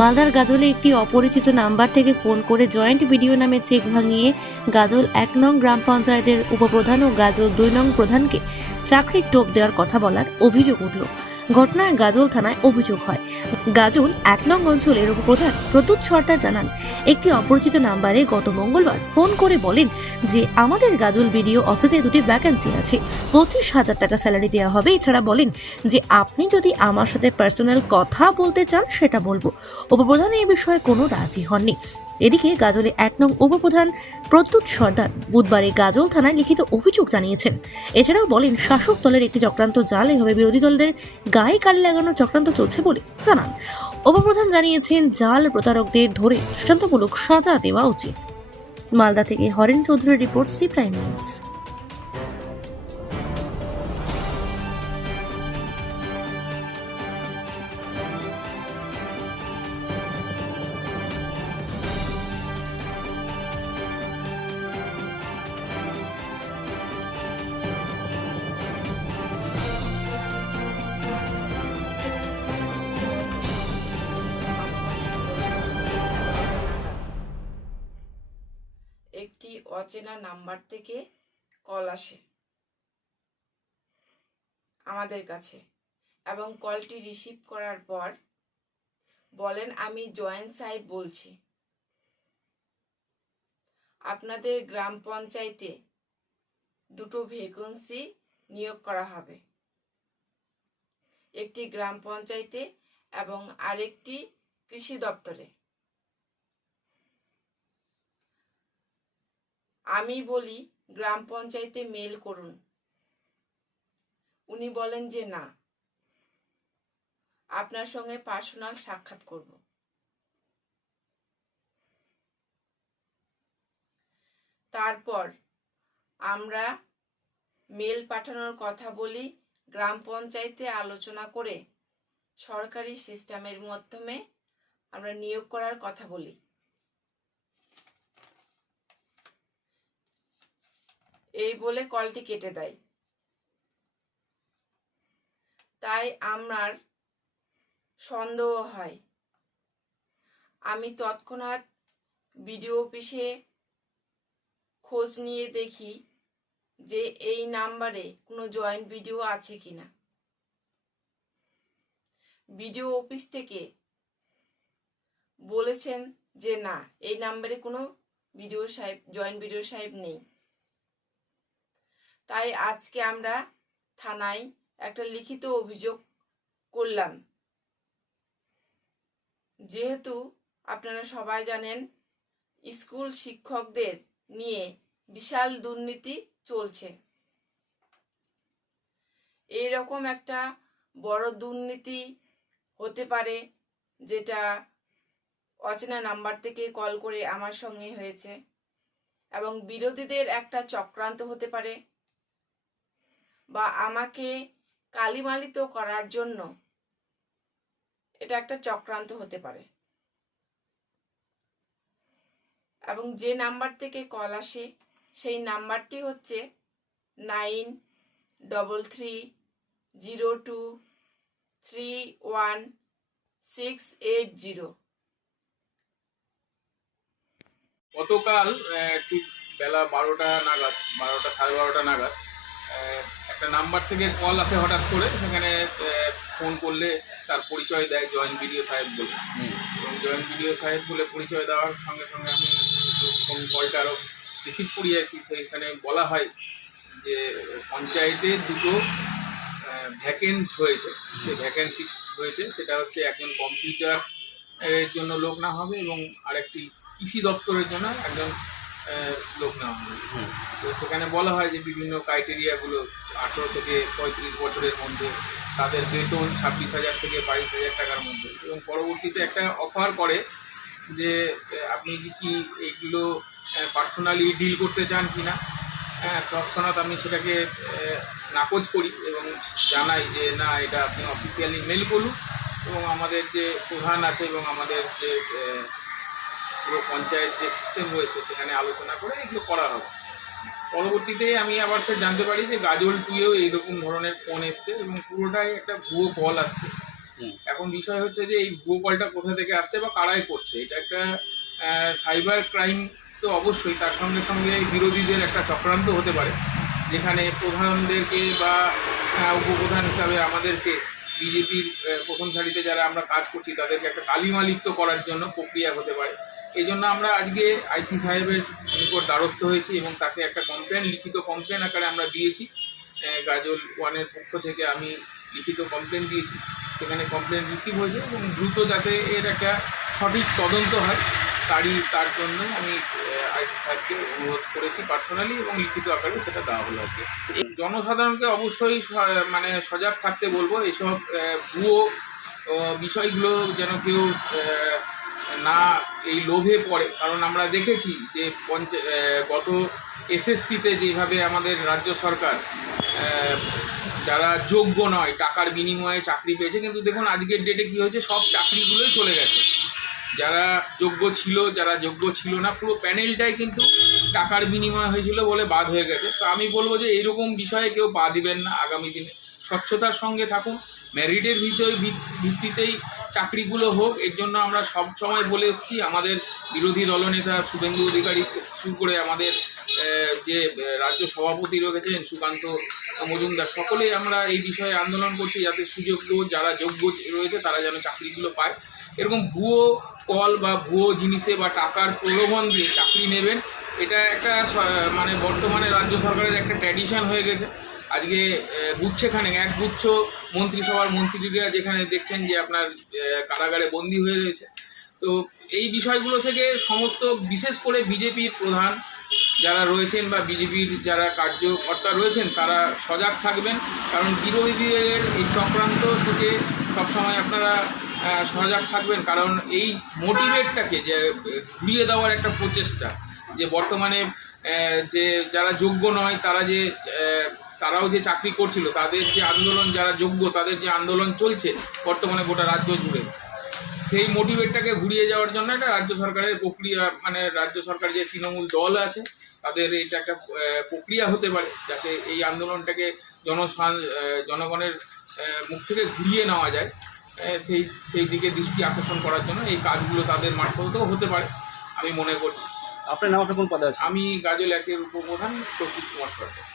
মালদার গাজলে একটি অপরিচিত নাম্বার থেকে ফোন করে জয়েন্ট বিডিও নামে চেক ভাঙিয়ে গাজল এক নং গ্রাম পঞ্চায়েতের উপপ্রধান ও গাজল দুই নং প্রধানকে চাকরির টোপ দেওয়ার কথা বলার অভিযোগ উঠল ঘটনায় গাজল থানায় অভিযোগ হয় গাজল এক নং অঞ্চলের উপপ্রধান প্রদ্যুৎ সর্দার জানান একটি অপরিচিত নাম্বারে গত মঙ্গলবার ফোন করে বলেন যে আমাদের গাজল বিডিও অফিসে দুটি ভ্যাকেন্সি আছে পঁচিশ হাজার টাকা স্যালারি দেওয়া হবে এছাড়া বলেন যে আপনি যদি আমার সাথে পার্সোনাল কথা বলতে চান সেটা বলবো উপপ্রধান এই বিষয়ে কোনো রাজি হননি এদিকে গাজলে এক নং উপপ্রধান প্রদ্যুৎ সর্দার বুধবারে গাজল থানায় লিখিত অভিযোগ জানিয়েছেন এছাড়াও বলেন শাসক দলের একটি চক্রান্ত জাল এভাবে বিরোধী দলদের গায়ে কালি লাগানোর চক্রান্ত চলছে বলে জানান উপপ্রধান জানিয়েছেন জাল প্রতারকদের ধরে দৃষ্টান্তমূলক সাজা দেওয়া উচিত মালদা থেকে হরেন চৌধুরীর রিপোর্ট সি প্রাইম নিউজ অচেনা নাম্বার থেকে কল আসে আমাদের কাছে এবং কলটি রিসিভ করার পর বলেন আমি জয়েন্ট সাহেব বলছি আপনাদের গ্রাম পঞ্চায়েতে দুটো ভ্যাকেন্সি নিয়োগ করা হবে একটি গ্রাম পঞ্চায়েতে এবং আরেকটি কৃষি দপ্তরে আমি বলি গ্রাম পঞ্চায়েতে মেল করুন উনি বলেন যে না আপনার সঙ্গে পার্সোনাল সাক্ষাৎ করব তারপর আমরা মেল পাঠানোর কথা বলি গ্রাম পঞ্চায়েতে আলোচনা করে সরকারি সিস্টেমের মাধ্যমে আমরা নিয়োগ করার কথা বলি এই বলে কলটি কেটে দেয় তাই আমার সন্দেহ হয় আমি তৎক্ষণাৎ বিডিও অফিসে খোঁজ নিয়ে দেখি যে এই নাম্বারে কোনো জয়েন্ট ভিডিও আছে কিনা বিডিও অফিস থেকে বলেছেন যে না এই নাম্বারে কোনো ভিডিও সাহেব জয়েন্ট ভিডিও সাহেব নেই তাই আজকে আমরা থানায় একটা লিখিত অভিযোগ করলাম যেহেতু আপনারা সবাই জানেন স্কুল শিক্ষকদের নিয়ে বিশাল দুর্নীতি চলছে এরকম একটা বড় দুর্নীতি হতে পারে যেটা অচেনা নাম্বার থেকে কল করে আমার সঙ্গে হয়েছে এবং বিরোধীদের একটা চক্রান্ত হতে পারে বা আমাকে কালিমালিত করার জন্য এটা একটা চক্রান্ত হতে পারে এবং যে নাম্বার থেকে কল আসে সেই নাম্বারটি হচ্ছে nine double three zero two three one six eight zero গতকাল ঠিক বেলা বারোটা নাগাদ বারোটা সাড়ে বারোটা নাগাদ একটা নাম্বার থেকে কল আসে হঠাৎ করে সেখানে ফোন করলে তার পরিচয় দেয় জয়েন্ট বিডিও সাহেব বলে এবং জয়েন্ট বিডিও সাহেব বলে পরিচয় দেওয়ার সঙ্গে সঙ্গে আমি ফোন কলটা আরও রিসিভ করি আর কি সেখানে বলা হয় যে পঞ্চায়েতে দুটো ভ্যাকেন্ট হয়েছে যে ভ্যাকেন্সি হয়েছে সেটা হচ্ছে একজন কম্পিউটার এর জন্য লোক না হবে এবং আরেকটি কৃষি দপ্তরের জন্য একজন লোক নাম তো সেখানে বলা হয় যে বিভিন্ন ক্রাইটেরিয়াগুলো আঠেরো থেকে পঁয়ত্রিশ বছরের মধ্যে তাদের বেতন ছাব্বিশ হাজার থেকে বাইশ হাজার টাকার মধ্যে এবং পরবর্তীতে একটা অফার করে যে আপনি কি এইগুলো পার্সোনালি ডিল করতে চান কি না হ্যাঁ তৎক্ষণাৎ আমি সেটাকে নাকচ করি এবং জানাই যে না এটা আপনি অফিসিয়ালি মেল করুন এবং আমাদের যে প্রধান আছে এবং আমাদের যে পঞ্চায়েত যে সিস্টেম রয়েছে সেখানে আলোচনা করে এগুলো করা হবে পরবর্তীতে আমি আবার ফের জানতে পারি যে গাজল টুয়েও এইরকম ধরনের ফোন এসছে এবং পুরোটাই একটা ভুয়ো কল আসছে এখন বিষয় হচ্ছে যে এই ভুয়ো কলটা কোথা থেকে আসছে বা কারাই করছে এটা একটা সাইবার ক্রাইম তো অবশ্যই তার সঙ্গে সঙ্গে বিরোধীদের একটা চক্রান্ত হতে পারে যেখানে প্রধানদেরকে বা উপপ্রধান হিসাবে আমাদেরকে বিজেপির প্রথম সারিতে যারা আমরা কাজ করছি তাদেরকে একটা কালিমালিপ্ত করার জন্য প্রক্রিয়া হতে পারে এই জন্য আমরা আজকে আইসি সাহেবের উপর দ্বারস্থ হয়েছি এবং তাকে একটা কমপ্লেন লিখিত কমপ্লেন আকারে আমরা দিয়েছি গাজল ওয়ানের পক্ষ থেকে আমি লিখিত কমপ্লেন দিয়েছি সেখানে কমপ্লেন রিসিভ হয়েছে এবং দ্রুত যাতে এর একটা সঠিক তদন্ত হয় তারই তার জন্য আমি আইসি সাহেবকে অনুরোধ করেছি পার্সোনালি এবং লিখিত আকারে সেটা দেওয়া হলো আজকে জনসাধারণকে অবশ্যই মানে সজাগ থাকতে বলবো এসব ভুয়ো বিষয়গুলো যেন কেউ না এই লোভে পড়ে কারণ আমরা দেখেছি যে গত এসএসসিতে যেভাবে আমাদের রাজ্য সরকার যারা যোগ্য নয় টাকার বিনিময়ে চাকরি পেয়েছে কিন্তু দেখুন আজকের ডেটে কী হয়েছে সব চাকরিগুলোই চলে গেছে যারা যোগ্য ছিল যারা যোগ্য ছিল না পুরো প্যানেলটাই কিন্তু টাকার বিনিময় হয়েছিল বলে বাদ হয়ে গেছে তো আমি বলবো যে এইরকম বিষয়ে কেউ পা দিবেন না আগামী দিনে স্বচ্ছতার সঙ্গে থাকুন মেরিটের ভিতরে ভিত্তিতেই চাকরিগুলো হোক এর জন্য আমরা সব সময় বলে এসেছি আমাদের বিরোধী দলনেতা শুভেন্দু অধিকারী শুরু করে আমাদের যে রাজ্য সভাপতি রয়েছেন সুকান্ত মজুমদার সকলেই আমরা এই বিষয়ে আন্দোলন করছি যাতে সুযোগ্য যারা যোগ্য রয়েছে তারা যেন চাকরিগুলো পায় এরকম ভুয়ো কল বা ভুয়ো জিনিসে বা টাকার প্রলোভন দিয়ে চাকরি নেবেন এটা একটা মানে বর্তমানে রাজ্য সরকারের একটা ট্র্যাডিশন হয়ে গেছে আজকে খানে এক গুচ্ছ মন্ত্রিসভার মন্ত্রীরা যেখানে দেখছেন যে আপনার কারাগারে বন্দী হয়ে রয়েছে তো এই বিষয়গুলো থেকে সমস্ত বিশেষ করে বিজেপির প্রধান যারা রয়েছেন বা বিজেপির যারা কার্যকর্তা রয়েছেন তারা সজাগ থাকবেন কারণ বিরোধীদের এই চক্রান্ত থেকে সবসময় আপনারা সজাগ থাকবেন কারণ এই মোটিভেটটাকে যে ঘুরিয়ে দেওয়ার একটা প্রচেষ্টা যে বর্তমানে যে যারা যোগ্য নয় তারা যে তারাও যে চাকরি করছিল তাদের যে আন্দোলন যারা যোগ্য তাদের যে আন্দোলন চলছে বর্তমানে গোটা রাজ্য জুড়ে সেই মোটিভেটটাকে ঘুরিয়ে যাওয়ার জন্য একটা রাজ্য সরকারের প্রক্রিয়া মানে রাজ্য সরকার যে তৃণমূল দল আছে তাদের এটা একটা প্রক্রিয়া হতে পারে যাতে এই আন্দোলনটাকে জনসান জনগণের মুখ থেকে ঘুরিয়ে নেওয়া যায় সেই সেই দিকে দৃষ্টি আকর্ষণ করার জন্য এই কাজগুলো তাদের মারফতেও হতে পারে আমি মনে করছি আপনার নাম আপনার কোন পদে আছে আমি গাজল একের উপপ্রধান প্রকৃত কুমার সরকার